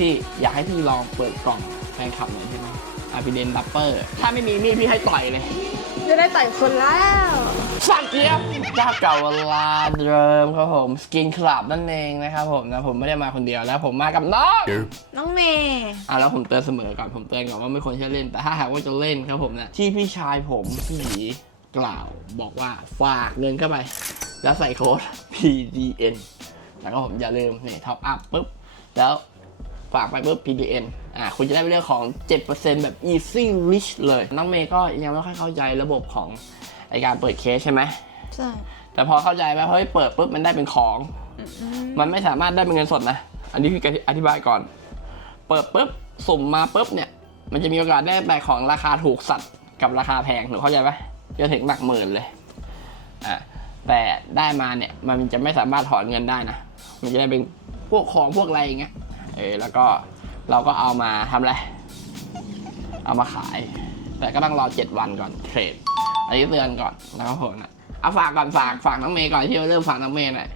พี่อยากให้พี่ลองเปิดกล่องแฟนคลับหน่อยใช่ไหมอาร์พีเดนดัปเปอร์ ถ้าไม่มีนี่พี่ให้ต่อยเลยจะได้ต่อยคนแล้วสักเกียบเจ้าเก่าเวลาเดิมครับผมสกินคลับนั่นเองนะครับผมนะผมไม่ได้มาคนเดียวแล้วผมมากับน้องน้องเมย์อะแล้วผมเตือนเสมอก่อนผมเตือนก่อนว่าไม่ควรจะเล่นแต่ถ้าหากว่าจะเล่นครับผมนะที่พี่ชายผมพี่หยีกล่าวบอกว่าฝากเงินเข้าไป แล้วใส่โค้ด PDN แล้วก็ผมอย่าลืมนี่ท็อปอัพปุ๊บแล้ว ฝากไปปุ๊บ PDN อะคุณจะได้เป็นเรื่องของ 7%แบบ easy rich เลย น้องเมย์ก็ยังไม่ค่อยเข้าใจระบบของไอการเปิดเคสใช่ไหมใช่ แต่พอเข้าใจไหมเพราะเปิดปุ๊บมันได้เป็นของ มันไม่สามารถได้เป็นเงินสดนะ อันนี้พี่อธิบายก่อน เปิดปุ๊บสุ่มมาปุ๊บเนี่ย มันจะมีโอกาสได้แต่ของราคาถูกสัตว์กับราคาแพงหนูเข้าใจไหมจะถึงหลักหมื่นเลย อะแต่ได้มาเนี่ยมันจะไม่สามารถถอนเงินได้นะ มันจะได้เป็นพวกของพวกอะไรอย่างเงี้ยเออแล้วก็เราก็เอามาทำอะไร เอามาขาย แต่ก็ต้องรอ 7 วันก่อนเทรดอันนี้เตือนก่อนนะครับผมนะเอาฝากก่อนฝากฝากน้องเมย์ก่อนที่จะเริ่มฝากน้องเมย์หน่อย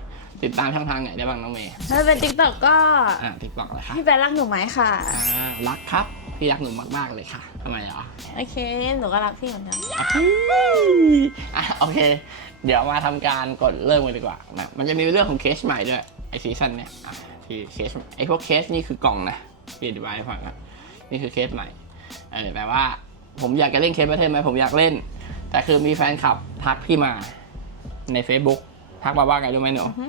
ติดตามช่องทางไหนได้บ้างน้องเมย์ถ้าเป็นติ๊กต็อกก็อ่าติ๊กต็อกเลยค่ะพี่แปรรักหนูไหมค่ะ อ่ารักครับพี่รักหนูมากๆเลยค่ะทำไมอะโอเค หนูก็รักพี่เหมือนกันอะโอเค เดี๋ยวมาทำการกดเริ่มกันดีกว่านะมันจะมีเรื่องของเคสใหม่ด้วยไอซีซั่นเนี่ย อะที่เคสไอพวกเคสนี่คือกล่องนะพี่อธิบายให้ฟังนะนี่คือเคสใหม่เออแต่ว่าผมอยากจะเล่นเคสประเทศไหมผมอยากเล่น แต่คือมีแฟนคลับทักพี่มาใน Facebook ทักมาว่าไงรู้ไหมหนูอือฮึ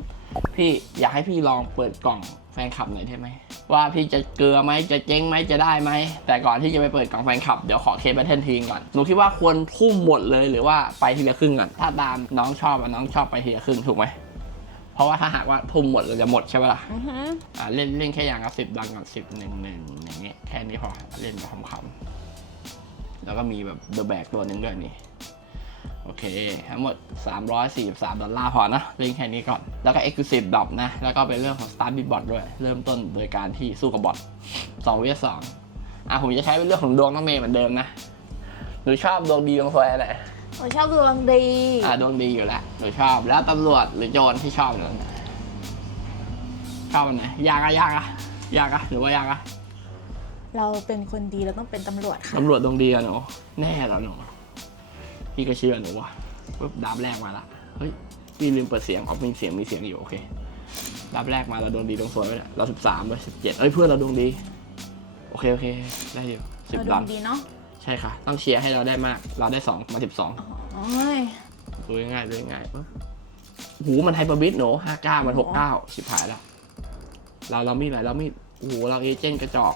พี่อยากให้พี่ลองเปิดกล่องแฟนคลับหน่อยได้ไหมว่าพี่จะเกลือไหมจะเจ๊งไหมจะได้ไหมแต่ก่อนที่จะไปเปิดกล่องแฟนคลับเดี๋ยวขอเคสประเทศทีก่อนหนูคิดว่าควรทุ่มหมดเลยหรือว่าไปทีละครึ่งก่อนถ้าตามน้องชอบอะน้องชอบไปทีละครึ่งถูกไหม เพราะว่าถ้าหากว่าทุ่มหมดเราจะหมดใช่ปะล่ะอือฮึอ่าเล่นเล่นแค่อย่างละสิบดังก่อนสิบหนึ่งหนึ่งอย่างเงี้ยแค่นี้พอเล่นแบบขำๆแล้วก็มีแบบเดอะแบกตัวหนึ่งด้วยนี่ โอเค ทั้งหมด 343 ดอลลาร์พอนะ เล่นแค่นี้ก่อน แล้วก็ Exclusive Drop นะ แล้วก็เป็นเรื่องของ Start Bit Bot ด้วย เริ่มต้นโดยการที่สู้กับบอท2 vs 2อะผมจะใช้เป็นเรื่องของดวงน้องเมย์เหมือนเดิมนะ หนูชอบดวงดีดวงสวยอะไร หนูชอบดวงดี อะดวงดีอยู่แล้วหนูชอบแล้วตำรวจหรือโจรที่ชอบหนูชอบอันไหนยากอะยากอะยากอะหรือว่ายากอะเราเป็นคนดีเราต้องเป็นตำรวจค่ะตำรวจดวงดีอะหนูแน่เหรอหนูพี่ก็เชื่อหนูว่ะปุ๊บดับแรกมาละเฮ้ยพี่ลืมเปิดเสียงออกมีเสียงมีเสียงอยู่โอเคดับแรกมาเราดวงดีดวงสวยไปเนี่ยเราสิบสามเราสิบเจ็ดเอ้ยเพื่อนเราดวงดี โอเคโอเคได้อยู่สิบเราดดอวนงดีเนาะ ใช่ค่ะ ต้องเชียร์ให้เราได้มาก เราได้สองมาสิบสองโอ้ยดูง่ายๆดูง่ายๆปุ๊บหูมันไฮเปอร์บิทหนูห้าเก้ามันหกเก้าชิบหายแล้ว เราเรามีดอะไรเรามีดโอ้โหเราเอเจนต์กระจอก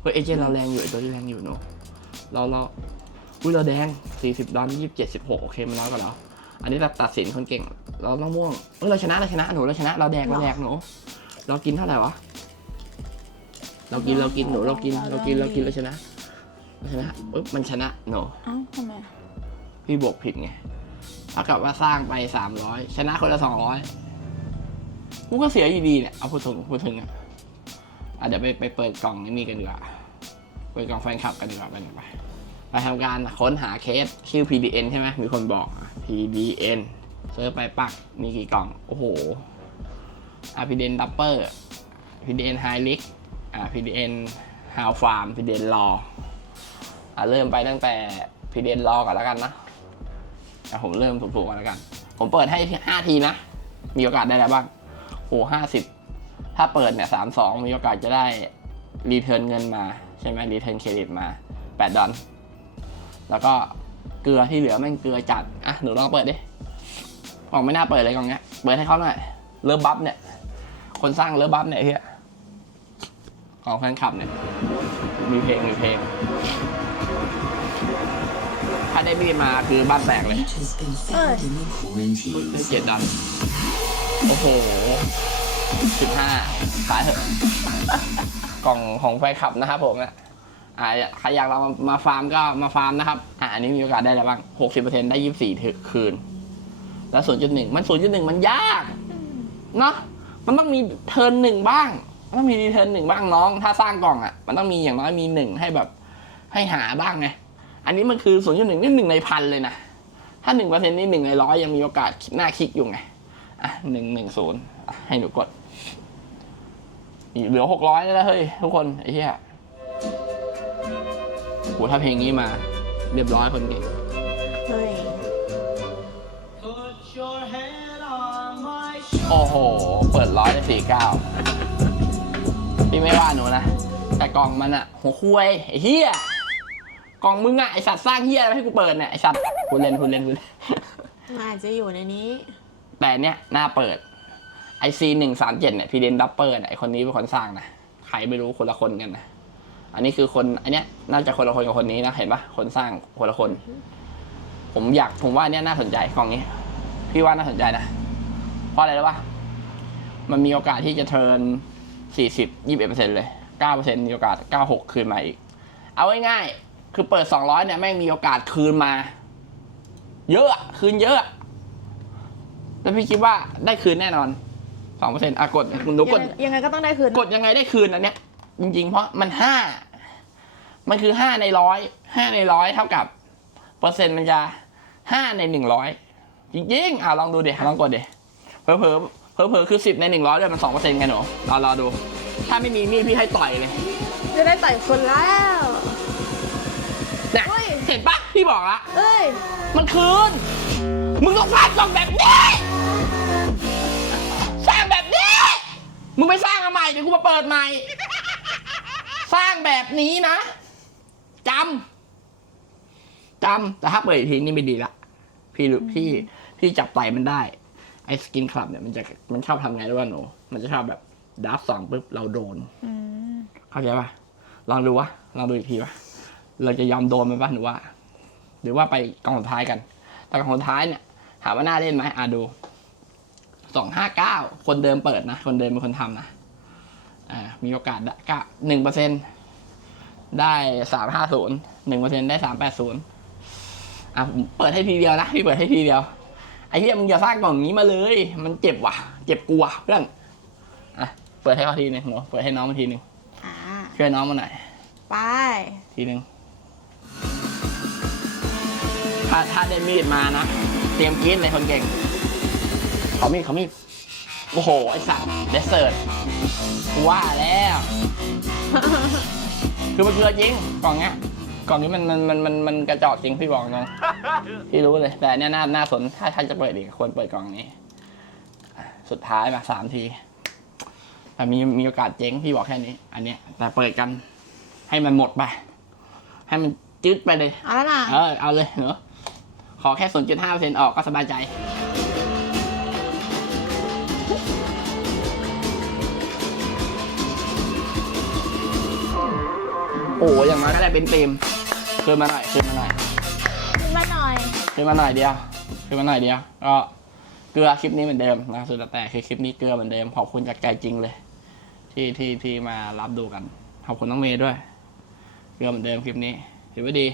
เฮ้ยเอเจนต์เราแรงอยู่ไอตัวที่แรงอยู่เนอะเราเราอุ้ยเราแดง40ดอนยี่สิบเจ็ดสิบหกโอเคมันน้อยกว่าเราอันนี้เราตัดสินคนเก่ง เราต้องม่วงเฮ้ยเราชนะเราชนะหนูเราชนะ เราแดงเราแดงหนูเรากินเท่าไหร่วะเรากินเรากินหนูเรากินเรากินเรากินเราชนะเรา ชนะปุ๊บมันชนะหนูเอ้าทำไมพี่บวกผิดไงเท่ากับว่าสร้างไป300ชนะคนละ200กูก็เสียอยู่ดีเนี่ยเอาพูดถึงพูดถึงอะอะเดี๋ยวไปไปเปิดกล่องนี่กันดีกว่าเปิดกล่องแฟนคลับกันดีกว่าไปไปไปทำการค้นหาเคสชื่อ PDN ใช่ไหมมีคนบอกอะ PDN เซิร์ชไปปักมีกี่กล่อง โอ้โหอะ PDN Dupper PDN High Risk อะ PDN How Farm PDN Law อะเริ่มไปตั้งแต่ PDN Law ก่อนแล้วกันนะอะผมเริ่มถูกๆก่อนแล้วกัน ผมเปิดให้ห้าทีนะ มีโอกาสได้แล้วบ้างโอ้ห้าสิบถ้าเปิดเนี่ยสามสองมีโอกาสจะได้รีเทิร์นเงินมา ใช่ไหมรีเทิร์นเครดิตมาแปดดอลแล้วก็เกลือที่เหลือแม่งเกลือจัด อะหนูลองเปิดดิออกไม่น่าเปิดเลยกองเนี้ย เปิดให้เขาหน่อยเลิฟบัฟเนี่ย คนสร้างเลิฟบัฟเนี่ยเฮียของแฟนคลับเนี่ย มีเพลงมีเพลง ถ้าได้บีมาคือบ้านแตกเลยเจ็ดดัน โอ้โหสิบห้าขายเถอะกล่องของไฟขับนะครับผมอะอ่าใครอยากเรามามาฟาร์มก็มาฟาร์มนะครับ อ่าอันนี้มีโอกาสได้แล้วบ้างหกสิบเปอร์เซ็นต์ได้ยี่สิบสี่คืน แล้วศูนย์จุดหนึ่งมันศูนย์จุดหนึ่งมันยาก เนาะมันต้องมีเทิร์นหนึ่งบ้าง มันต้องมีรีเทิร์นหนึ่งบ้างน้อง ถ้าสร้างกล่องอะ มันต้องมีอย่างน้อยมีหนึ่งให้แบบ ให้หาบ้างไง อันนี้มันคือศูนย์จุดหนึ่งนี่หนึ่งในพันเลยนะ ถ้าหนึ่งเปอร์เซ็นต์นี่หนึ่งในร้อยยังมีโอกาสหน้าคลิกอยู่ไง อะหนึ่งหนึ่งศูนย์ให้หนูกด เหลือหกร้อยแล้วนะเฮ้ย ทุกคน ไอ้เหี้ยโหถ้าเพลงนี้มา เรียบร้อยคนเก่งเฮ้ยโอ้โห เปิดร้อยได้สี่เก้าพี่ไม่ว่าหนูนะ แต่กล่องมันอะหัวคุยไอ้เหี้ย กล่องมึงอะไอสัตว์สร้างเหี้ยอะไรให้กูเปิดเนี่ยไอสัตว์คุณเล่นคุณเล่นคุณเล่นมันอาจจะอยู่ในนี้ แต่เนี้ยหน้าเปิดไอซีหนึ่งสามเจ็ดเนี่ยพีเดนดับเปอร์เนี่ยไอคนนี้เป็นคนสร้างนะใครไม่รู้คนละคนกันนะอันนี้คือคนอันเนี้ยน่าจะคนละคนกับคนนี้นะเห็นปะคนสร้างคนละคน ผมอยากผมว่าอันเนี้ยน่าสนใจกล่องนี้ พี่ว่าน่าสนใจนะเพราะอะไรรู้ปะมันมีโอกาสที่จะเทิร์นสี่สิบยี่สิบเอ็ดเปอร์เซ็นต์เลยเก้าเปอร์เซ็นต์มีโอกาสเก้าหกคืนมาอีก เอาง่ายๆ คือเปิดสองร้อยเนี่ยแม่งมีโอกาสคืนมา เยอะอะคืนเยอะอะแล้วพี่คิดว่าได้คืนแน่นอนสองเปอร์เซ็นต์อะกดคุณดูกดยังไงยังไงก็ต้องได้คืนกดยังไงได้คืนอันเนี้ย จริง ๆ เพราะมันห้ามันคือห้าในร้อยห้าในร้อยเท่ากับ เปอร์เซ็นต์มันจะห้าในหนึ่งร้อยจริงๆอ่าลองดูเดี๋ยวลองกดเดี๋ยวเผลอเผลอเผลอเผลอๆคือสิบในหนึ่งร้อยด้วยมันสองเปอร์เซ็นต์กันหนูรอรอดู ถ้าไม่มีนี่พี่ให้ต่อยเลย จะได้ต่อยคนแล้วเนี่ยเฮ้ย เห็นปะพี่บอกละ เอ้ย มันคืน มึงต้องสร้างกล่องแบบนี้ สร้างแบบนี้ มึงไปสร้างมาใหม่เดี๋ยวกูมาเปิดใหม่ สร้างแบบนี้นะ จำ จำ แต่ถ้าเปิดอีกทีนี่ไม่ดีละ พี่รู้พี่ พี่จับไตมันได้ ไอ้สกินคลับเนี่ยมันจะ มันชอบทำไงรู้ป่ะหนู มันจะชอบแบบดับสองปุ๊บเราโดน อืม เข้าใจป่ะ ลองดูวะ ลองดูอีกทีวะ เราจะยอมโดนมันป่ะหรือว่า หรือว่าไปกล่องสุดท้ายกัน แต่กล่องสุดท้ายเนี่ยถามว่าน่าเล่นไหมอะดูสองห้าเก้าคนเดิมเปิดนะ คนเดิมเป็นคนทำนะอ่ามีโอกาสได้ก็หนึ่งเปอร์เซ็นได้สามห้าศูนย์หนึ่งเปอร์เซ็นได้สามแปดศูนย์อะผมเปิดให้ทีเดียวนะพี่เปิดให้ทีเดียวไอ้เหี้ยมึงอย่าสร้างกล่องนี้มาเลย มันเจ็บว่ะ เจ็บกลัวเพื่อนอะเปิดให้เขาทีหนึงหนูเปิดให้น้องมาทีหนึ่งอ่าช่วยน้องมาหน่อยไปทีหนึ่ง ถ้าถ้าได้มีดมานะ เตรียมกรีดเลยคนเก่งขอมีดขอมีดโอ้โห ไอสัตว์เดสเซิร์ตกูว่าแล้ว คือมันเกลือจริงกล่องเนี้ยกล่องนี้มันมันมันมันมันกระจอกจริงพี่บอกน้องพี่รู้เลย แต่อันเนี้ยน่าน่าสนถ้าถ้าจะเปิดอีกควรเปิดกล่องนี้ สุดท้ายมาสามทีแต่มีมีโอกาสเจ๊งพี่บอกแค่นี้ อันเนี้ยแต่เปิดกัน ให้มันหมดไป ให้มันจืดไปเลย เอาแล้วนะเออเอาเลยเนอะ ขอแค่ศูนย์จุดห้าเปอร์เซ็นต์ออกก็สบายใจ โอ้อย่างน้อยก็ได้เป็นเต็มคืนมาหน่อยคืนมาหน่อยขึ้นมาหน่อยคืนมาหน่อยเดียวคืนมาหน่อยเดียวก็เกลือคลิปนี้เหมือนเดิมนะสุดแต่คือคลิปนี้เกลือเหมือนเดิมขอบคุณจากใจจริงเลย ที่ที่ที่มารับดูกันขอบคุณน้องเมย์ด้วย เกลือเหมือนเดิมคลิปนี้ถือว่าดี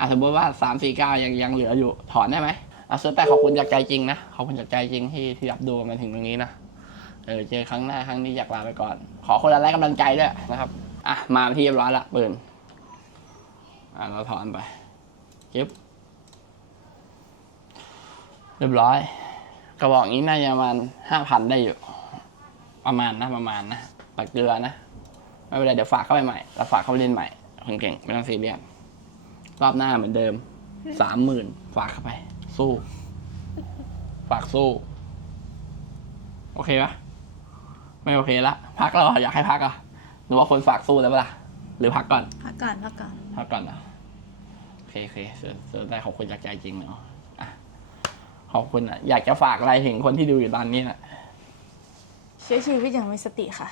อะสมมติว่าสามสี่เก้ายังยังเหลืออยู่ถอนได้ไหมอะสุดแต่ขอบคุณจากใจจริงนะขอบคุณจากใจจริงที่ที่รับดูมาถึงตรงนี้นะเออเจอครั้งหน้าครั้งนี้อยากลาไปก่อน ขอคนละแรกกำลังใจด้วยนะครับอะมาที่เรียบร้อยละปืนอะเราถอนไปเก็บเรียบร้อย กระบอกนี้น่าจะประมาณห้าพันได้อยู่ ประมาณนะประมาณนะปักเกลือนะไม่เป็นไรเดี๋ยวฝากเข้าไปใหม่เราฝากเข้าไปเล่นใหม่คนเก่งไม่ต้องซีเรียส รอบหน้าเหมือนเดิม สามหมื่นฝากเข้าไป สู้ ฝากสู้ โอเคปะไม่โอเคละ พักแล้วเหรออยากให้พักอะหรือว่าคนฝากสู้แล้วเปะล่าหรือพักก่อน พักก่อนพักก่อนพักก่อนนะโอเคโอเคเสือเสือได้ขอบคุณจากใจจริงเนาะอะขอบคุณอะ อยากจะฝากอะไรถึงคนที่ดูอยู่ตอนนี้นะ ใช้ชีวิตอย่างมีสติค่ะ